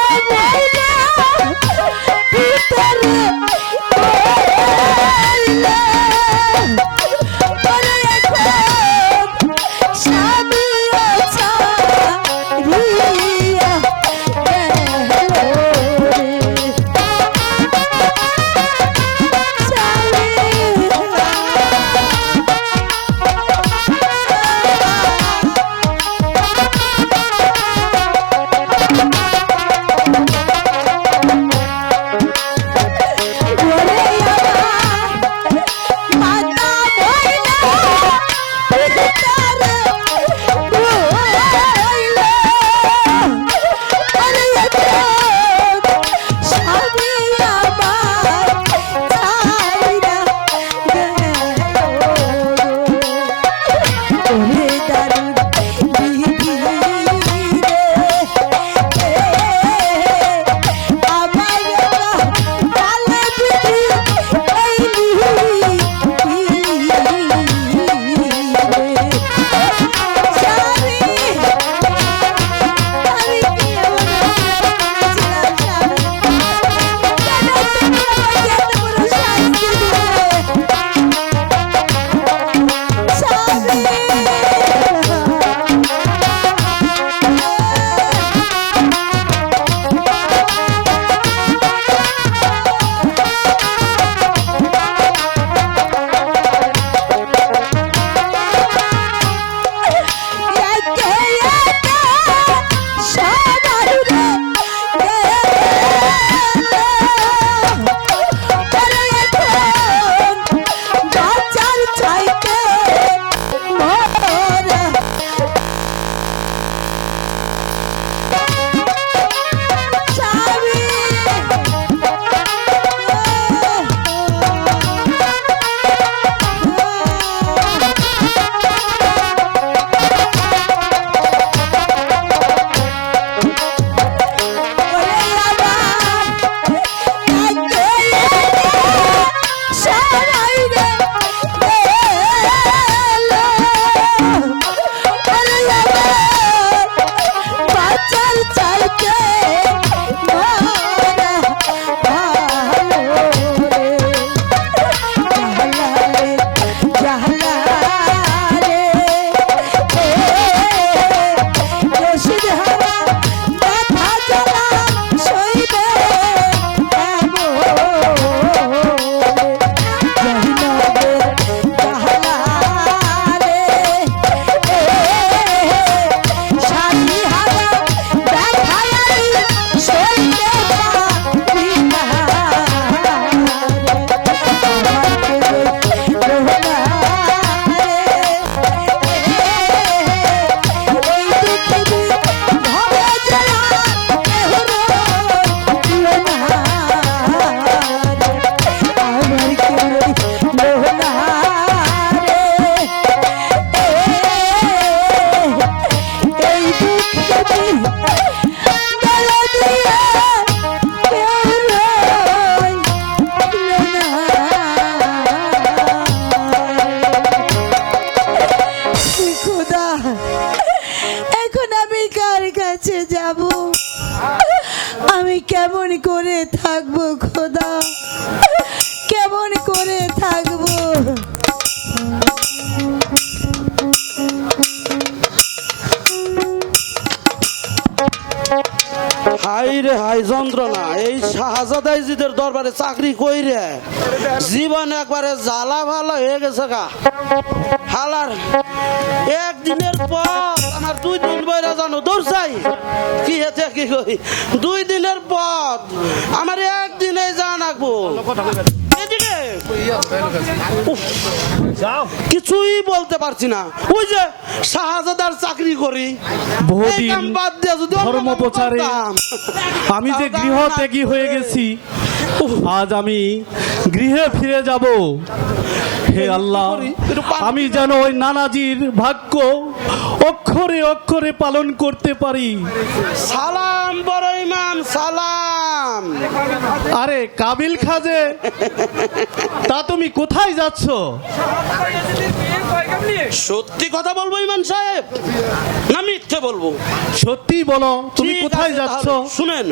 Oh, my God. কেমন করে থাকব খোদা? কেমন করে থাকব? হাই রে, হাই যন্ত্রণা। এই শাহজাদাইজিদের দরবারে চাকরি কই রে? জীবন একবারে জ্বালা ভালো হয়ে গেছে গা। হালার একদিনের পর আমার দুই দিন বইরা জানো দৌড় চাই কি হেতে কি কই? দুই দিনের পর আমার একদিনে যা নাকবো কিছুই বলতে পারছি না। ওই যে শাহজাদার চাকরি করি। বাদ দিয়ে যদি আমি যে তাও গৃহ দাও ত্যাগী হয়ে গেছি আজ আমি গৃহে ফিরে যাব। হে আল্লাহ আমি যেন ওই নানাজির ভাগ্য অক্ষরে অক্ষরে পালন করতে পারি। সালাম বড় ইমাম সালাম। আরে কাবিল খাজে তা তুমি কোথায় যাচ্ছ? সত্যি কথা বলব ইমাম সাহেব? না মিথ্যে বলব? সত্যি বলো তুমি কোথায় যাচ্ছ? শুনেন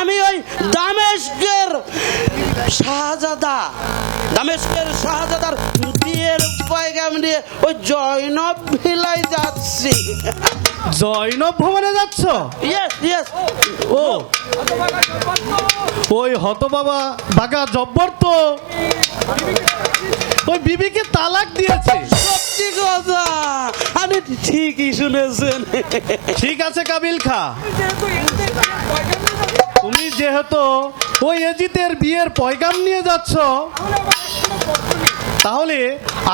আমি ওই দামেস্কের শাহজাদা দামেস্কের শাহজাদার বিয়ের পয়গাম নিয়ে ওই জয়নব ভিলাই যাচ্ছি। জয়নব ভবনে যাচ্ছ? ইয়েস ইয়েস ও। ওই হত বাবা বাগা জব্বর তো। ওই বিবিকে তালাক দিয়েছে। সত্যি কথা। আপনি ঠিকই শুনেছেন। ঠিক আছে কাবিল খা। তুমি যেহেতু ওই এজিতের বিয়ের পয়গাম নিয়ে যাচ্ছ তাহলে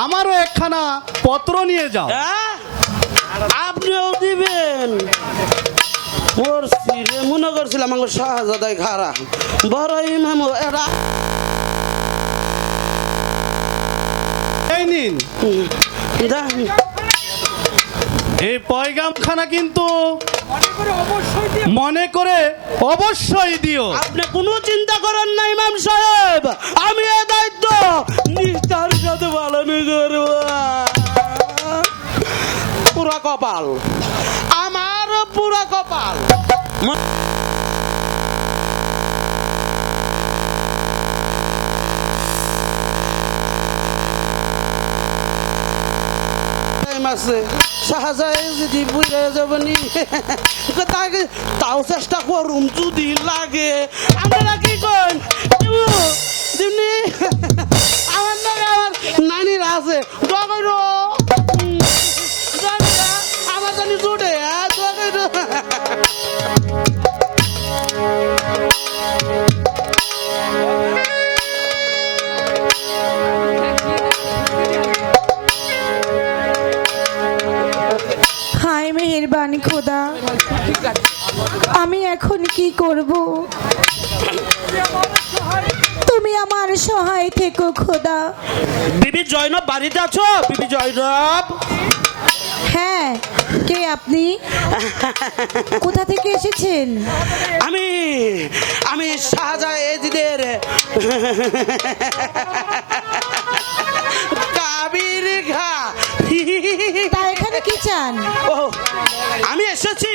আমারও একখানা পত্র নিয়ে যাও। হ্যাঁ? আপনিও দিবেন। মনে করছিলাম আমার শাহজাদাই খারা বড় ইমাম এরা এই নিন। কিন্তু মনে করে অবশ্যই দিও। আপনি কোনো চিন্তা করেন না ইমাম সাহেব। আমি এ দায়িত্ব নিষ্ঠার সাথে পালন করব। পুরা কপাল। আমার পুরা কপাল। তাও চেষ্টা করুম যদি লাগে। আপনারা কি করব? তুমি আমার সহায় থেকো খোদা। বিবি জয়নব বাড়িতে আছো? বিবি জয়নব। হ্যাঁ কে আপনি? কোথা থেকে এসেছেন? আমি আমি শাহজাহ এজিদের কাবির ঘা। তা এখানে কি চান? ও আমি এসেছি।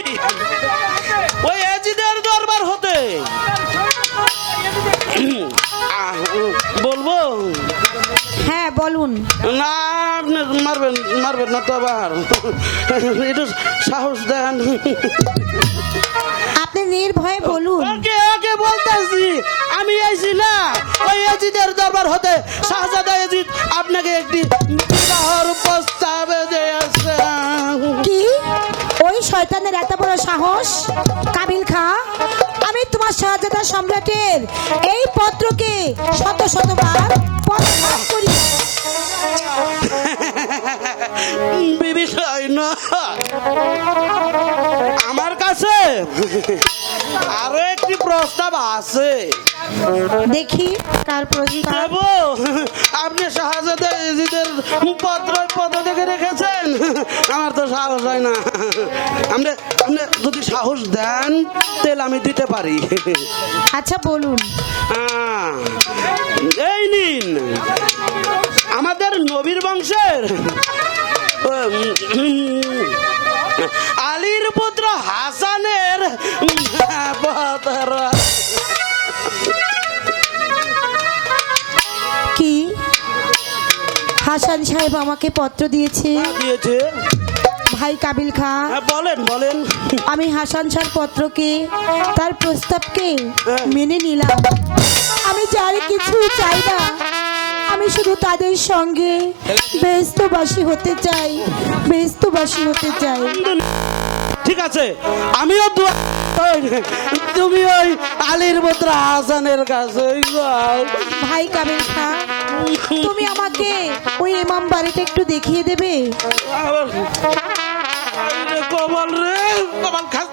তো আবার। একটু সাহস দেন। আপনি নির্ভয়ে বলুন। ওকে ওকে বলতেছি আমি আইছি না। ওই এজিদের দরবার হতে শাহজাদা এজিদ আপনাকে একটি বিবাহর প্রস্তাব দিয়েছে। কি? ওই শয়তানের এত বড় সাহস? কাবিল খা আমি তোমার শাহজাদা সম্রাটের এই পত্রকে শত শতবার প্রত্যাখ্যান করি। আছে। দেখি তার প্রস্তাব আপনি শাহজাদা ইজিদের পত্র পদ দেখে রেখেছেন। আমার তো সাহস হয় না। আমরা আপনি যদি সাহস দেন তেল আমি দিতে পারি। আচ্ছা বলুন। সাহেব আমাকে পত্র দিয়েছে। দিয়েছে? ভাই কাবিল খা। হ্যাঁ বলেন বলেন। আমি হাসান শাহর পত্রকে তার প্রস্তাবকে হ্যাঁ। মেনে নিলাম। আমি যার কিছু চাই না আমি শুধু তাদের সঙ্গে ব্যস্তবাসী হতে চাই ব্যস্তবাসী হতে চাই। ঠিক আছে আমিও তুমি ওই আলীর পুত্র হাসানের কাছে ভাই কাবিল খা তুমি আমাকে ওই ইমাম বাড়িটা একটু দেখিয়ে দেবে? কমল রে কমল খাস